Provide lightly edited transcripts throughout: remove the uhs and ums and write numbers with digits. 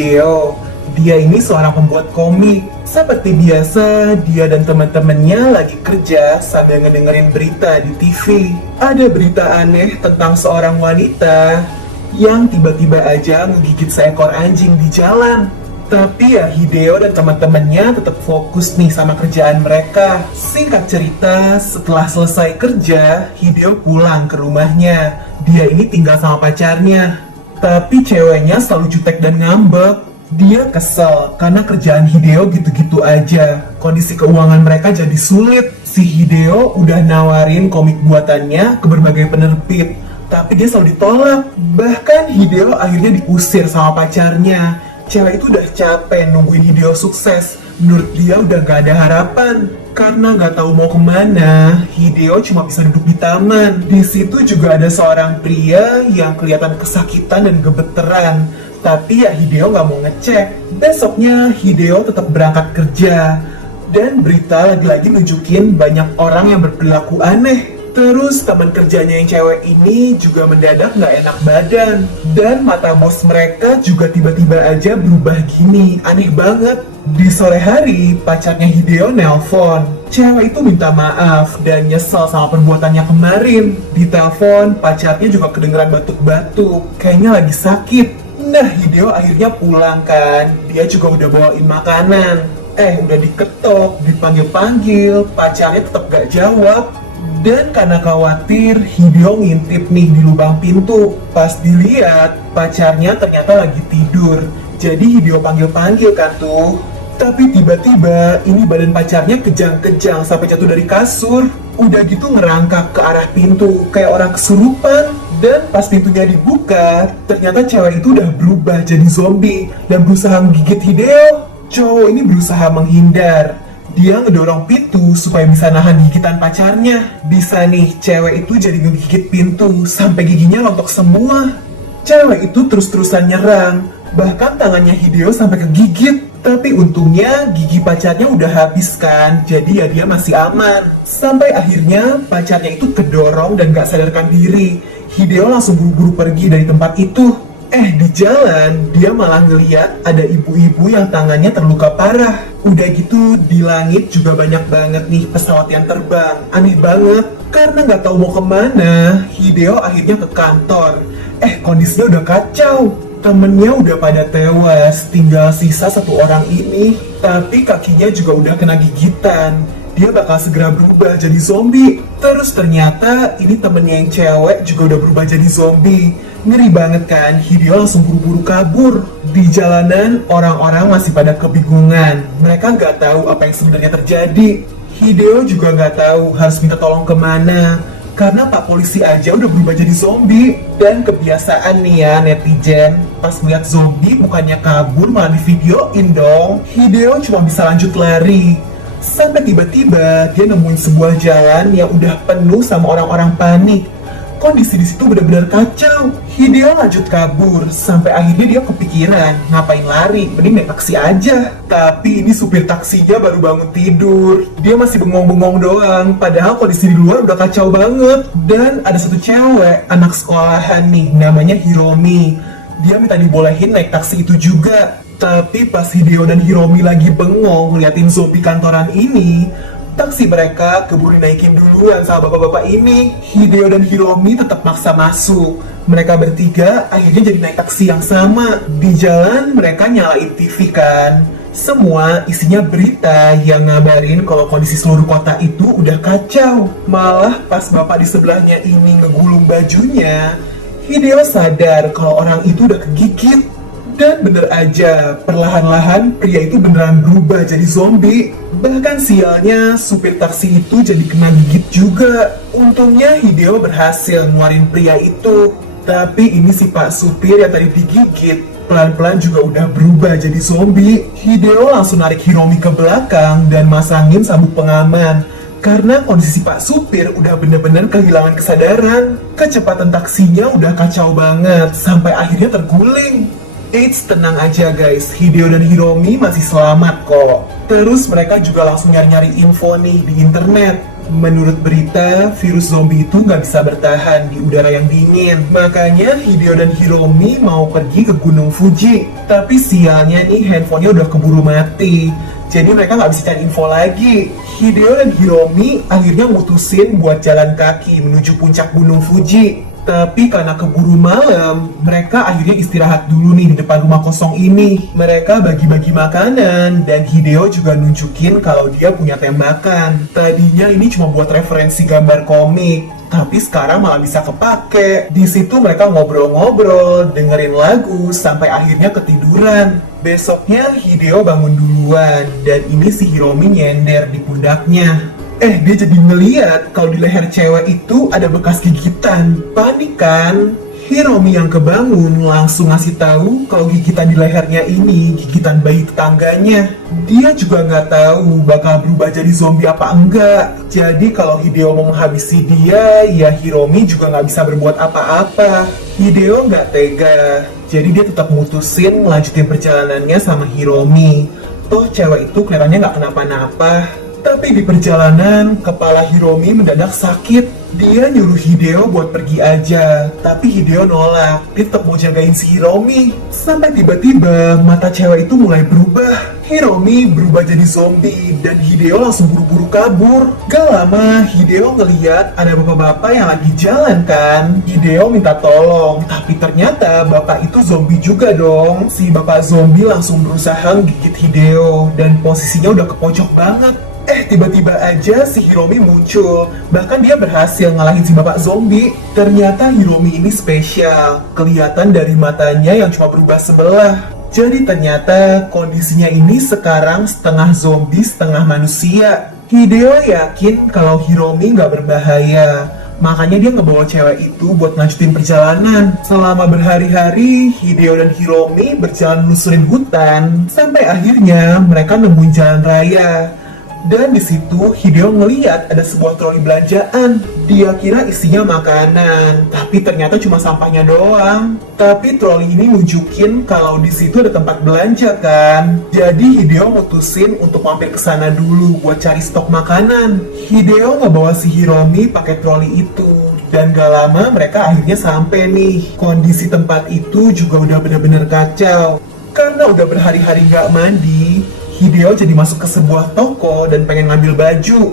Hideo. Dia ini seorang pembuat komik. Seperti biasa, dia dan teman-temannya lagi kerja sambil ngedengerin berita di TV. Ada berita aneh tentang seorang wanita yang tiba-tiba aja ngegigit seekor anjing di jalan. Tapi ya Hideo dan teman-temannya tetap fokus nih sama kerjaan mereka. Singkat cerita, setelah selesai kerja, Hideo pulang ke rumahnya. Dia ini tinggal sama pacarnya. Tapi ceweknya selalu jutek dan ngambek. Dia kesel karena kerjaan Hideo gitu-gitu aja. Kondisi keuangan mereka jadi sulit. Si Hideo udah nawarin komik buatannya ke berbagai penerbit, tapi dia selalu ditolak. Bahkan Hideo akhirnya diusir sama pacarnya. Cewek itu udah capek nungguin Hideo sukses. Menurut dia udah gak ada harapan. Karena gak tahu mau kemana, Hideo cuma bisa duduk di taman. Di situ juga ada seorang pria yang kelihatan kesakitan dan gemeteran. Tapi ya Hideo gak mau ngecek. Besoknya Hideo tetap berangkat kerja. Dan berita lagi-lagi nunjukin banyak orang yang berperilaku aneh. Terus teman kerjanya yang cewek ini juga mendadak gak enak badan. Dan mata bos mereka juga tiba-tiba aja berubah gini. Aneh banget. Di sore hari, pacarnya Hideo nelpon. Cewek itu minta maaf dan nyesel sama perbuatannya kemarin. Di telepon, pacarnya juga kedengeran batuk-batuk. Kayaknya lagi sakit. Nah, Hideo akhirnya pulang kan. Dia juga udah bawain makanan. Udah diketok, dipanggil-panggil, pacarnya tetap gak jawab. Dan karena khawatir, Hideo ngintip nih di lubang pintu. Pas dilihat, pacarnya ternyata lagi tidur. Jadi Hideo panggil-panggil kan tuh. Tapi tiba-tiba ini badan pacarnya kejang-kejang sampai jatuh dari kasur. Udah gitu ngerangkak ke arah pintu kayak orang kesurupan. Dan pas pintunya dibuka, ternyata cewek itu udah berubah jadi zombie dan berusaha menggigit Hideo. Cowok ini berusaha menghindar. Dia ngedorong pintu supaya bisa nahan gigitan pacarnya. Bisa nih, cewek itu jadi ngegigit pintu sampai giginya rontok semua. Cewek itu terus-terusan nyerang. Bahkan tangannya Hideo sampai kegigit. Tapi untungnya gigi pacarnya udah habis kan, jadi ya dia masih aman. Sampai akhirnya pacarnya itu kedorong dan gak sadarkan diri. Hideo langsung buru-buru pergi dari tempat itu. Di jalan, dia malah ngeliat ada ibu-ibu yang tangannya terluka parah. Udah gitu, di langit juga banyak banget nih pesawat yang terbang. Aneh banget, karena gak tahu mau kemana, Hideo akhirnya ke kantor. Kondisinya udah kacau. Temennya udah pada tewas, tinggal sisa satu orang ini. Tapi kakinya juga udah kena gigitan. Dia bakal segera berubah jadi zombie. Terus ternyata ini temennya yang cewek juga udah berubah jadi zombie. Ngeri banget kan, Hideo langsung buru-buru kabur. Di jalanan, orang-orang masih pada kebingungan. Mereka nggak tahu apa yang sebenarnya terjadi. Hideo juga nggak tahu harus minta tolong kemana. Karena Pak Polisi aja udah berubah jadi zombie. Dan kebiasaan nih ya netizen, pas melihat zombie bukannya kabur malah di videoin dong. Hideo cuma bisa lanjut lari. Sampai tiba-tiba dia nemuin sebuah jalan yang udah penuh sama orang-orang panik. Kondisi di situ benar-benar kacau. Hideo lanjut kabur sampai akhirnya dia kepikiran ngapain lari, mending naik taksi aja. Tapi ini supir taksinya baru bangun tidur. Dia masih bengong-bengong doang, padahal kondisi di luar udah kacau banget. Dan ada satu cewek, anak sekolahan nih, namanya Hiromi. Dia minta dibolehin naik taksi itu juga. Tapi pas Hideo dan Hiromi lagi bengong ngeliatin zombie kantoran ini, taksi mereka keburu naikin duluan sama bapak-bapak ini. Hideo dan Hiromi tetap maksa masuk. Mereka bertiga akhirnya jadi naik taksi yang sama. Di jalan mereka nyalain TV kan. Semua isinya berita yang ngabarin kalau kondisi seluruh kota itu udah kacau. Malah pas bapak di sebelahnya ini ngegulung bajunya, Hideo sadar kalau orang itu udah kegigit. Dan bener aja, perlahan-lahan pria itu beneran berubah jadi zombie. Bahkan sialnya, supir taksi itu jadi kena gigit juga. Untungnya Hideo berhasil ngeluarin pria itu. Tapi ini si Pak Supir yang tadi digigit, pelan-pelan juga udah berubah jadi zombie. Hideo langsung narik Hiromi ke belakang dan masangin sabuk pengaman. Karena kondisi Pak Supir udah bener-bener kehilangan kesadaran. Kecepatan taksinya udah kacau banget, sampai akhirnya terguling. Tenang aja guys, Hideo dan Hiromi masih selamat kok. Terus mereka juga langsung nyari-nyari info nih di internet. Menurut berita, virus zombie itu nggak bisa bertahan di udara yang dingin. Makanya Hideo dan Hiromi mau pergi ke Gunung Fuji. Tapi sialnya nih handphonenya udah keburu mati. Jadi mereka nggak bisa cari info lagi. Hideo dan Hiromi akhirnya mutusin buat jalan kaki menuju puncak Gunung Fuji. Tapi karena keburu malam, mereka akhirnya istirahat dulu nih di depan rumah kosong ini. Mereka bagi-bagi makanan, dan Hideo juga nunjukin kalau dia punya tembakan. Tadinya ini cuma buat referensi gambar komik, tapi sekarang malah bisa kepake. Di situ mereka ngobrol-ngobrol, dengerin lagu, sampai akhirnya ketiduran. Besoknya Hideo bangun duluan, dan ini si Hiromi nyender di pundaknya. Dia jadi ngeliat kalau di leher cewek itu ada bekas gigitan. Panik kan? Hiromi yang kebangun langsung ngasih tahu kalau gigitan di lehernya ini gigitan bayi tetangganya. Dia juga nggak tahu bakal berubah jadi zombie apa enggak. Jadi kalau Hideo mau menghabisi dia, ya Hiromi juga nggak bisa berbuat apa-apa. Hideo nggak tega, jadi dia tetap mutusin melanjutin perjalanannya sama Hiromi. Toh cewek itu kelihatannya nggak kenapa-napa. Tapi di perjalanan, kepala Hiromi mendadak sakit. Dia nyuruh Hideo buat pergi aja, tapi Hideo nolak. Dia tetap mau jagain si Hiromi. Sampai tiba-tiba mata cewek itu mulai berubah. Hiromi berubah jadi zombie dan Hideo langsung buru-buru kabur. Gak lama, Hideo ngeliat ada bapak-bapak yang lagi jalan kan. Hideo minta tolong, tapi ternyata bapak itu zombie juga dong. Si bapak zombie langsung berusaha gigit Hideo dan posisinya udah ke pojok banget. Tiba-tiba aja si Hiromi muncul. Bahkan dia berhasil ngalahin si bapak zombie. Ternyata Hiromi ini spesial. Kelihatan dari matanya yang cuma berubah sebelah. Jadi ternyata kondisinya ini sekarang setengah zombie, setengah manusia. Hideo yakin kalau Hiromi nggak berbahaya. Makanya dia ngebawa cewek itu buat lanjutin perjalanan. Selama berhari-hari, Hideo dan Hiromi berjalan menelusurin hutan. Sampai akhirnya mereka nemuin jalan raya. Dan di situ Hideo ngeliat ada sebuah troli belanjaan. Dia kira isinya makanan, tapi ternyata cuma sampahnya doang. Tapi troli ini nunjukin kalau di situ ada tempat belanja kan. Jadi Hideo mutusin untuk mampir ke sana dulu buat cari stok makanan. Hideo ngebawa si Hiromi pakai troli itu. Dan gak lama mereka akhirnya sampai nih. Kondisi tempat itu juga udah bener-bener kacau. Karena udah berhari-hari gak mandi, Hideo jadi masuk ke sebuah toko dan pengen ngambil baju.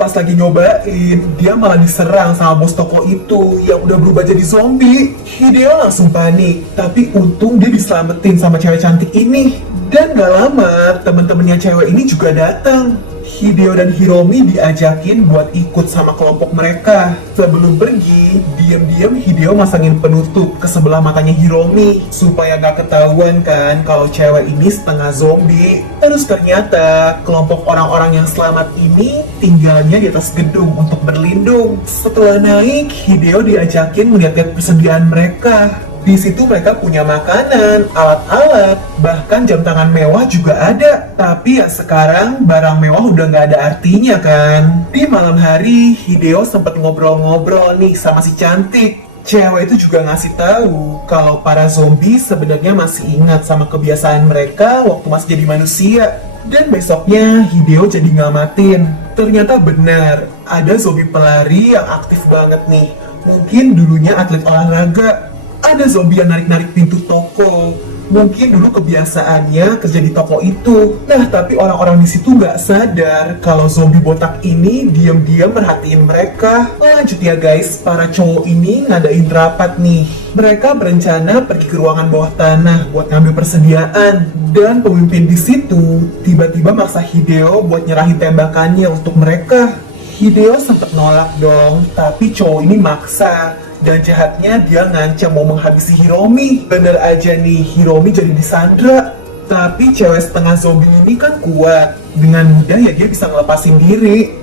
Pas lagi nyobain, dia malah diserang sama bos toko itu yang udah berubah jadi zombie. Hideo langsung panik, tapi untung dia diselamatin sama cewek cantik ini. Dan gak lama, temen-temennya cewek ini juga datang. Hideo dan Hiromi diajakin buat ikut sama kelompok mereka. Sebelum pergi, diam-diam Hideo masangin penutup ke sebelah matanya Hiromi supaya gak ketahuan kan kalau cewek ini setengah zombie. Terus ternyata kelompok orang-orang yang selamat ini tinggalnya di atas gedung untuk berlindung. Setelah naik, Hideo diajakin melihat persediaan mereka. Di situ mereka punya makanan, alat-alat, bahkan jam tangan mewah juga ada. Tapi ya sekarang barang mewah udah nggak ada artinya kan. Di malam hari, Hideo sempat ngobrol-ngobrol nih sama si cantik. Cewek itu juga ngasih tahu kalau para zombie sebenarnya masih ingat sama kebiasaan mereka waktu masih jadi manusia. Dan besoknya Hideo jadi ngamatin. Ternyata benar, ada zombie pelari yang aktif banget nih. Mungkin dulunya atlet olahraga. Ada zombie yang narik-narik pintu toko. Mungkin dulu kebiasaannya kerja di toko itu. Nah, tapi orang-orang di situ nggak sadar kalau zombie botak ini diam-diam merhatiin mereka. Lanjut ya guys, para cowok ini ngadain rapat nih. Mereka berencana pergi ke ruangan bawah tanah buat ngambil persediaan. Dan pemimpin di situ tiba-tiba maksa Hideo buat nyerahin tembakannya untuk mereka. Hideo sempat nolak dong, tapi cowok ini maksa. Dan jahatnya dia ngancam mau menghabisi Hiromi. Bener aja nih, Hiromi jadi disandra. Tapi cewek setengah zombie ini kan kuat. Dengan mudah ya dia bisa ngelepasin diri.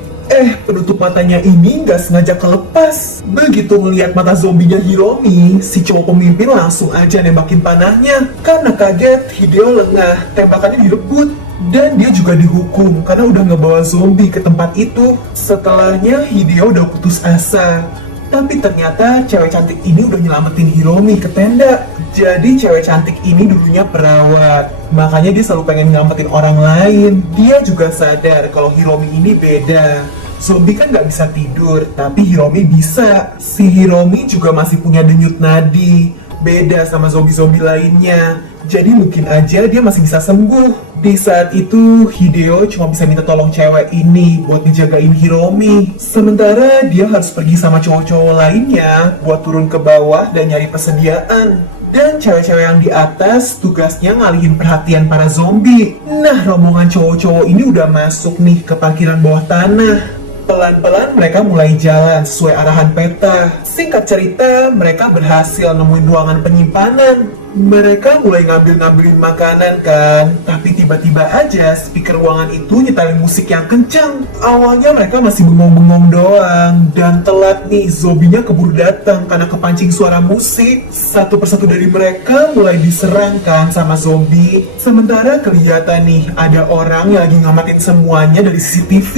Penutup matanya ini nggak sengaja kelepas. Begitu melihat mata zombinya Hiromi, si cowok pemimpin langsung aja nembakin panahnya. Karena kaget, Hideo lengah, tembakannya direbut. Dan dia juga dihukum karena udah ngebawa zombie ke tempat itu. Setelahnya Hideo udah putus asa. Tapi ternyata cewek cantik ini udah nyelamatin Hiromi ke tenda. Jadi cewek cantik ini dulunya perawat. Makanya dia selalu pengen nyelamatin orang lain. Dia juga sadar kalau Hiromi ini beda. Zombie kan nggak bisa tidur, tapi Hiromi bisa. Si Hiromi juga masih punya denyut nadi, beda sama zombie-zombie lainnya. Jadi mungkin aja dia masih bisa sembuh. Di saat itu, Hideo cuma bisa minta tolong cewek ini buat ngejagain Hiromi. Sementara dia harus pergi sama cowok-cowok lainnya buat turun ke bawah dan nyari persediaan. Dan cewek-cewek yang di atas tugasnya ngalihin perhatian para zombie. Nah, rombongan cowok-cowok ini udah masuk nih ke parkiran bawah tanah. Pelan-pelan mereka mulai jalan sesuai arahan peta. Singkat cerita, mereka berhasil nemuin ruangan penyimpanan. Mereka mulai ngambil-ngambilin makanan kan, tapi tiba-tiba aja speaker ruangan itu nyetelin musik yang kencang. Awalnya mereka masih bengong-bengong doang, dan telat nih zombinya keburu datang karena kepancing suara musik. Satu persatu dari mereka mulai diserang kan sama zombie. Sementara kelihatan nih ada orang yang lagi ngamatin semuanya dari CCTV.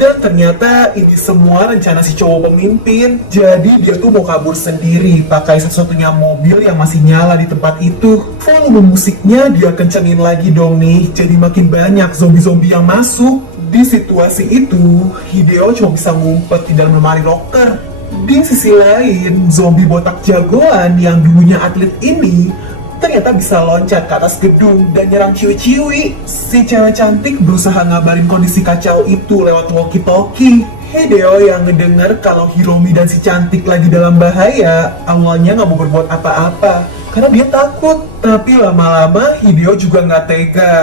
Dan ternyata ini semua rencana si cowok pemimpin. Jadi dia tuh mau kabur sendiri pakai satu-satunya mobil yang masih nyala di tempat itu. Volume musiknya dia kencengin lagi dong nih, jadi makin banyak zombie-zombie yang masuk. Di situasi itu, Hideo cuma bisa ngumpet di dalam lemari locker. Di sisi lain, zombie botak jagoan yang dulunya atlet ini ternyata bisa loncat ke atas gedung dan nyerang ciwi-ciwi. Si cewek cantik berusaha ngabarin kondisi kacau itu lewat walkie-talkie. Hideo yang ngedenger kalau Hiromi dan si cantik lagi dalam bahaya, awalnya nggak mau berbuat apa-apa karena dia takut. Tapi lama-lama Hideo juga nggak tega.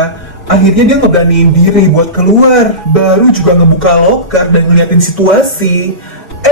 Akhirnya dia ngeberaniin diri buat keluar. Baru juga ngebuka loker dan ngeliatin situasi.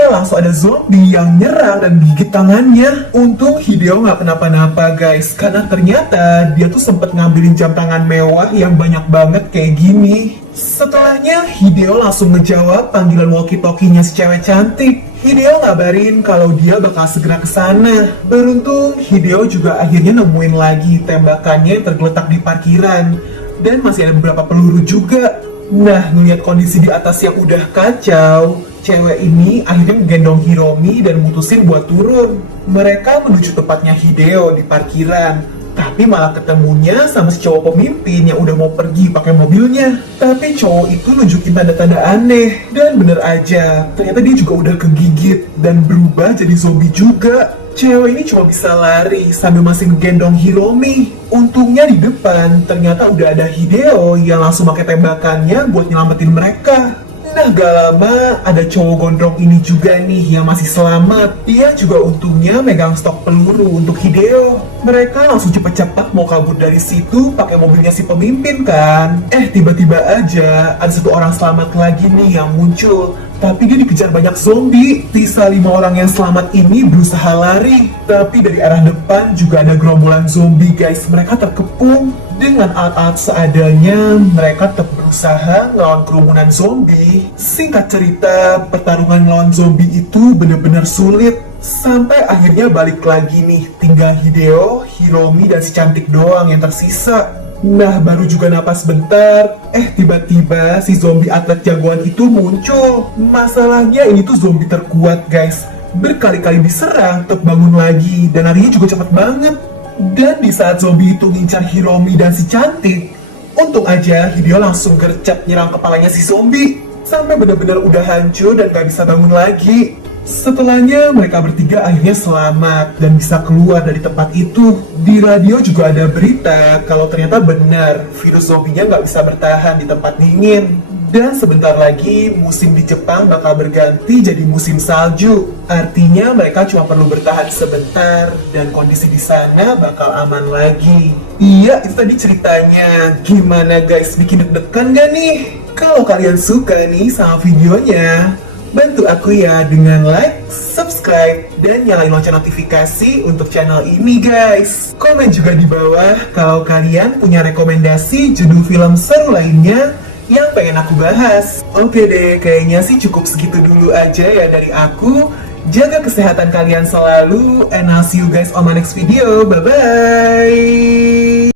Langsung ada zombie yang nyerang dan gigit tangannya. Untung Hideo nggak kenapa-napa guys, karena ternyata dia tuh sempet ngambilin jam tangan mewah yang banyak banget kayak gini. Setelahnya Hideo langsung ngejawab panggilan walkie-talkie-nya si cewek cantik. Hideo ngabarin kalau dia bakal segera ke sana. Beruntung Hideo juga akhirnya nemuin lagi tembakannya yang tergeletak di parkiran. Dan masih ada beberapa peluru juga. Nah, ngeliat kondisi di atas yang udah kacau, cewek ini akhirnya menggendong Hiromi dan mutusin buat turun. Mereka menuju tempatnya Hideo di parkiran, tapi malah ketemunya sama si cowok pemimpin yang udah mau pergi pakai mobilnya. Tapi cowok itu nunjukin tanda-tanda aneh, dan bener aja, ternyata dia juga udah kegigit dan berubah jadi zombie juga. Cewek ini cuma bisa lari sambil masih menggendong Hiromi. Untungnya di depan ternyata udah ada Hideo yang langsung pakai tembakannya buat nyelamatin mereka. Nah, gak lama ada cowok gondrong ini juga nih yang masih selamat. Dia juga untungnya megang stok peluru untuk Hideo. Mereka langsung cepet-cepet mau kabur dari situ pakai mobilnya si pemimpin kan. Tiba-tiba aja ada satu orang selamat lagi nih yang muncul. Tapi dia dikejar banyak zombie. Sisa 5 orang yang selamat ini berusaha lari. Tapi dari arah depan juga ada gerombolan zombie guys. Mereka terkepung. Dengan alat-alat seadanya, mereka tetap berusaha ngelawan kerumunan zombie. Singkat cerita, pertarungan ngelawan zombie itu benar-benar sulit. Sampai akhirnya balik lagi nih, tinggal Hideo, Hiromi, dan si cantik doang yang tersisa. Nah, baru juga napas bentar, tiba-tiba si zombie atlet jagoan itu muncul. Masalahnya ini tuh zombie terkuat guys. Berkali-kali diserang, tetap bangun lagi, dan larinya juga cepet banget. Dan di saat zombie itu ngincar Hiromi dan si cantik, untung aja Hideo langsung gercep nyerang kepalanya si zombie. Sampai benar-benar udah hancur dan gak bisa bangun lagi. Setelahnya mereka bertiga akhirnya selamat dan bisa keluar dari tempat itu. Di radio juga ada berita kalau ternyata benar virus zombinya nggak bisa bertahan di tempat dingin. Dan sebentar lagi musim di Jepang bakal berganti jadi musim salju. Artinya mereka cuma perlu bertahan sebentar dan kondisi di sana bakal aman lagi. Iya, itu tadi ceritanya. Gimana guys, bikin deg-degan gak nih? Kalau kalian suka nih sama videonya, bantu aku ya dengan like, subscribe, dan nyalain lonceng notifikasi untuk channel ini guys. Komen juga di bawah kalau kalian punya rekomendasi judul film seru lainnya yang pengen aku bahas. Oke deh, kayaknya sih cukup segitu dulu aja ya dari aku. Jaga kesehatan kalian selalu, and I'll see you guys on my next video. Bye-bye!